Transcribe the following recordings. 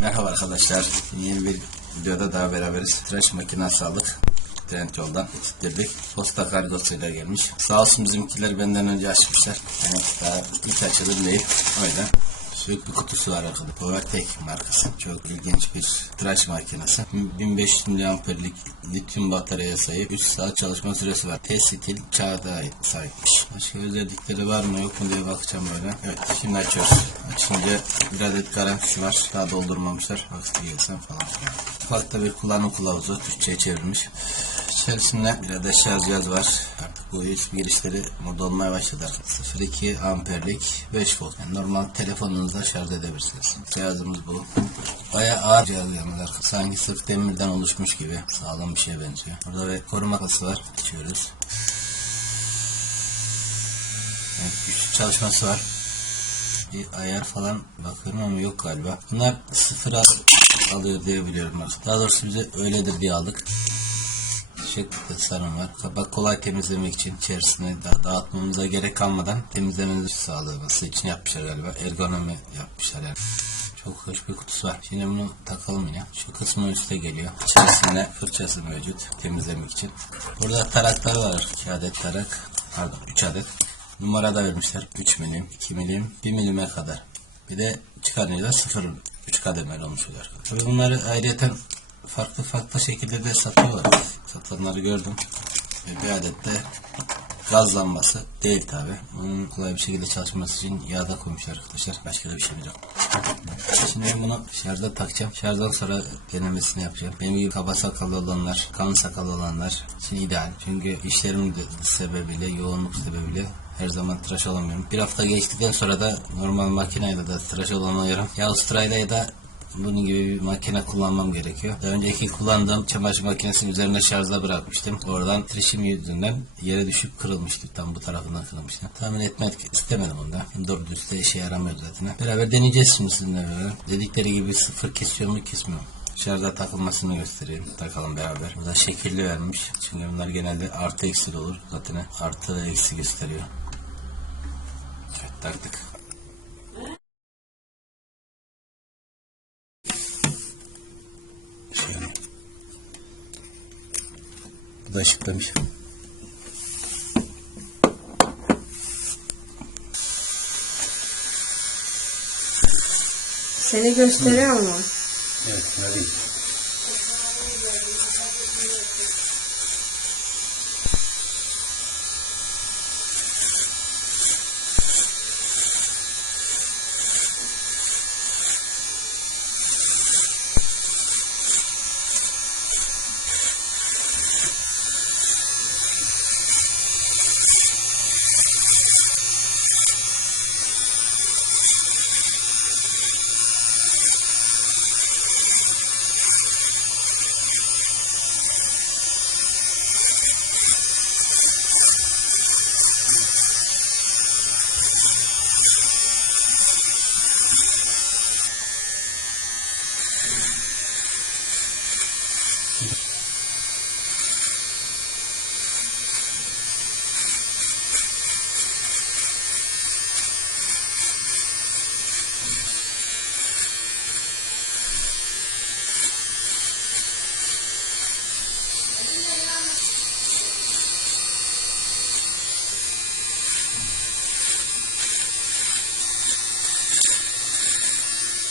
Merhaba arkadaşlar. Yeni bir videoda daha beraberiz. Tıraş makinesi aldık. Trendyol'dan getirdik. Posta kargosuyla gelmiş. Sağ olsun bizimkiler benden önce açmışlar. Yani daha ilk açılım değil. O yüzden Bir kutusu var arkada. Powertech markası. Çok ilginç bir tıraş makinesi. 1500 miliamperlik lityum bataryaya sahip 3 saat çalışma süresi var. T-stil çağda sahipmiş. Başka özellikleri var mı yok mu diye bakacağım böyle. Evet şimdi açıyoruz. Açınca bir adet garantisi var. Daha doldurmamışlar. Aksi gelsen falan. Ufak da bir kullanım kılavuzu. Türkçe'ye çevrilmiş. İçerisinde bir adet şarj cihazı var. Bu USB girişleri moda olmaya başladı. 0.2 amperlik 5 volt. Yani normal telefonunuzla şarj edebilirsiniz. Cihazımız bu. Bayağı ağır cihaz yalnız. Sanki sırf demirden oluşmuş gibi. Sağlam bir şeye benziyor. Burada bir koruma kası var. Açıyoruz. Evet, güçlü çalışması var. Bir ayar falan bakıyorum ama yok galiba. Bunlar sıfıra alıyor diye biliyorum. Daha doğrusu bize öyledir diye aldık bir tasarım var. Kapak kolay temizlemek için içerisine da dağıtmamıza gerek kalmadan temizlemenizi sağlaması için yapmışlar galiba. Ergonomi yapmışlar yani. Çok hoş bir kutusu var. Şimdi bunu takalım yine. Şu kısmı üstte geliyor. İçerisinde fırçası mevcut temizlemek için. Burada taraklar var. 2 adet tarak. Pardon 3 adet. Numara da vermişler. 3 milim, 2 milim, 1 milime kadar. Bir de çıkarınca 0 3 kademeli olmuş oluyor. Tabii bunları ayrıyeten farklı farklı şekilde de satıyorlar. Satanları gördüm. Ve bir adet de gaz lambası değil tabi. Bunun kolay bir şekilde çalışması için yağda koymuşlar arkadaşlar. Başka da bir şey yok. Şimdi ben bunu şarja takacağım. Şarjdan sonra denemesini yapacağım. Benim gibi kaba sakallı olanlar, kalın sakallı olanlar için ideal. Çünkü işlerim sebebiyle, yoğunluk sebebiyle her zaman tıraş olamıyorum. Bir hafta geçtikten sonra da normal makineyle de tıraş olamıyorum. Ya Avustralya'da ya da bunun gibi bir makine kullanmam gerekiyor. Daha önceki kullandığım çamaşır makinesinin üzerine şarjda bırakmıştım. Oradan trişim yüzünden yere düşüp kırılmıştı. Tam bu tarafından kırılmıştı. Tahmin etmek istemedim onda. Doğru de işe yaramıyor zaten. Beraber deneyeceğiz şimdi sizinle beraber. Dedikleri gibi sıfır kesiyor mu kesmiyor mu? Takılmasını göstereyim. Takalım beraber. Burada şekilli vermiş. Çünkü bunlar genelde artı eksi olur. Zaten artı eksi gösteriyor. Evet taktık. Da ışıklamış. Seni gösteriyor mu? Evet, hadi.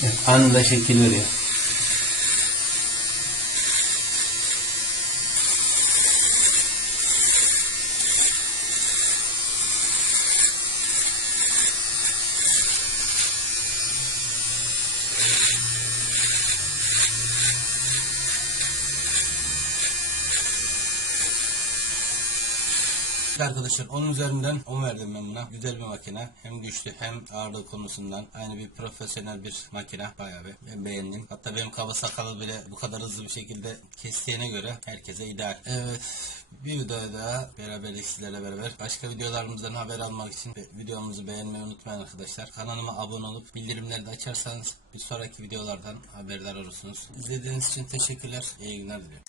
Evet, anında şekil veriyor. Arkadaşlar onun üzerinden 10 verdim ben buna. Güzel bir makine. Hem güçlü hem ağırlık konusundan. Aynı bir profesyonel bir makine. Bayağı bir ben beğendim. Hatta benim kaba sakalı bile bu kadar hızlı bir şekilde kestiğine göre herkese ideal. Evet. Bir videoda daha beraber sizlerle beraber başka videolarımızdan haber almak için videomuzu beğenmeyi unutmayın arkadaşlar. Kanalıma abone olup bildirimleri de açarsanız bir sonraki videolardan haberdar olursunuz. İzlediğiniz için teşekkürler. İyi günler diliyorum.